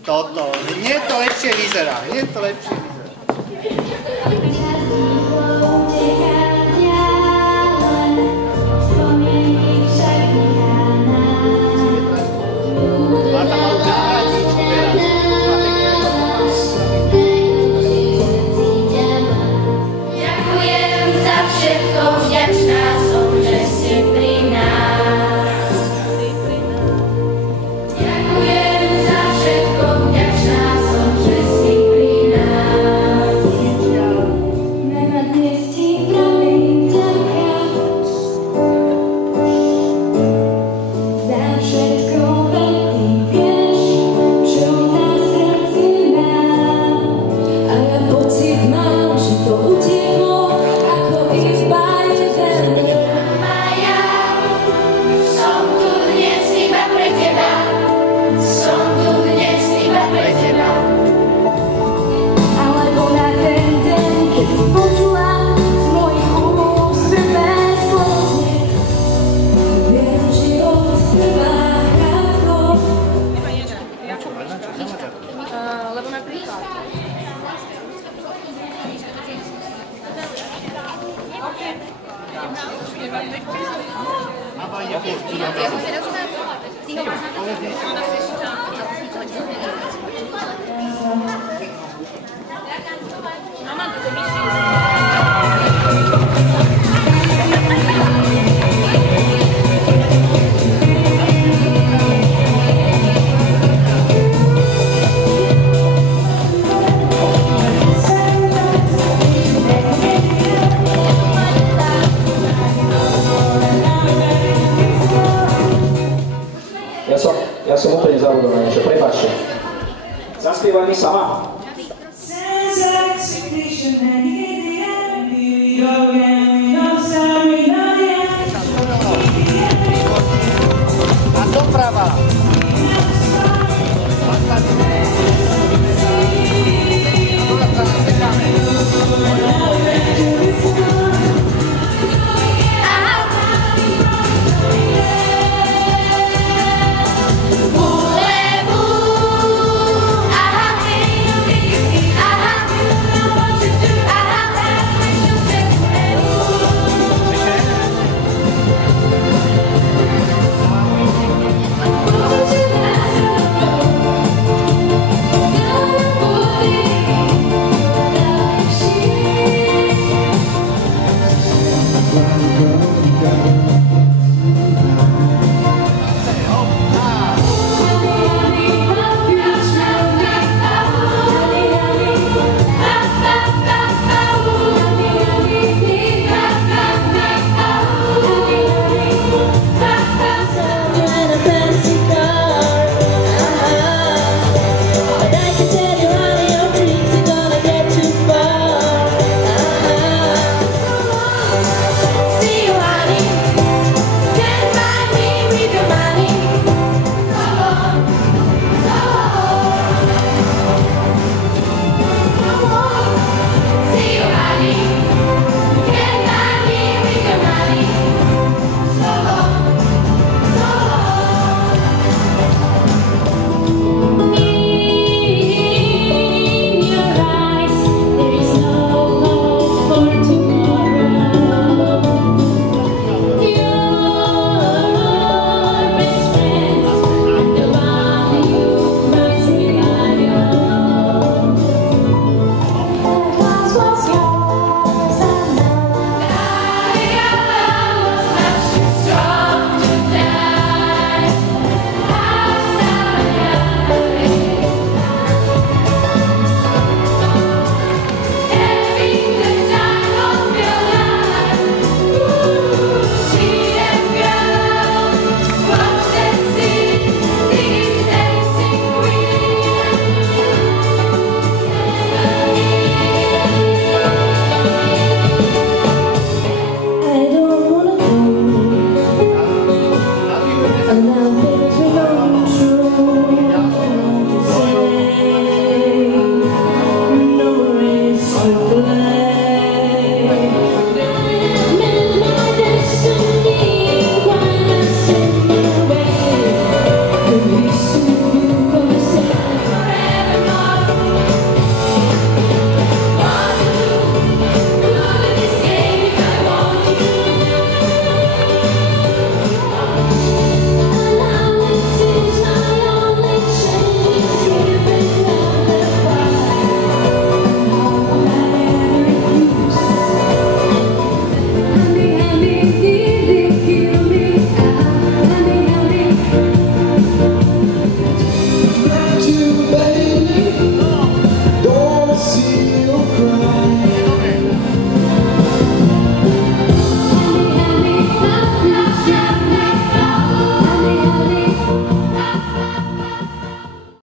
Toto, hneď to lepšie vyzerá, hneď to lepšie vyzerá. A tam mal záhradničku teraz. Ďakujem za všetko, vďačná som, že si pri nás. Ďakujem za všetko, vďačná som, že si pri nás. Mama dnes ti pravím vďaka za všetko, veď ty vieš, čo na srdci mám. A ja pocit mám, že to utieklo, ako iba jeden. A ja som tu dnes iba pre teba, som tu dnes iba pre teba. Alebo na ten deň, keď si počula z mojich úst prvé slzne. Viem, život trvá krátko. Lebo napríklad. Ja som úplne zabudol na niečo, prepáčte. Zaspievaj mi sama. A doprava.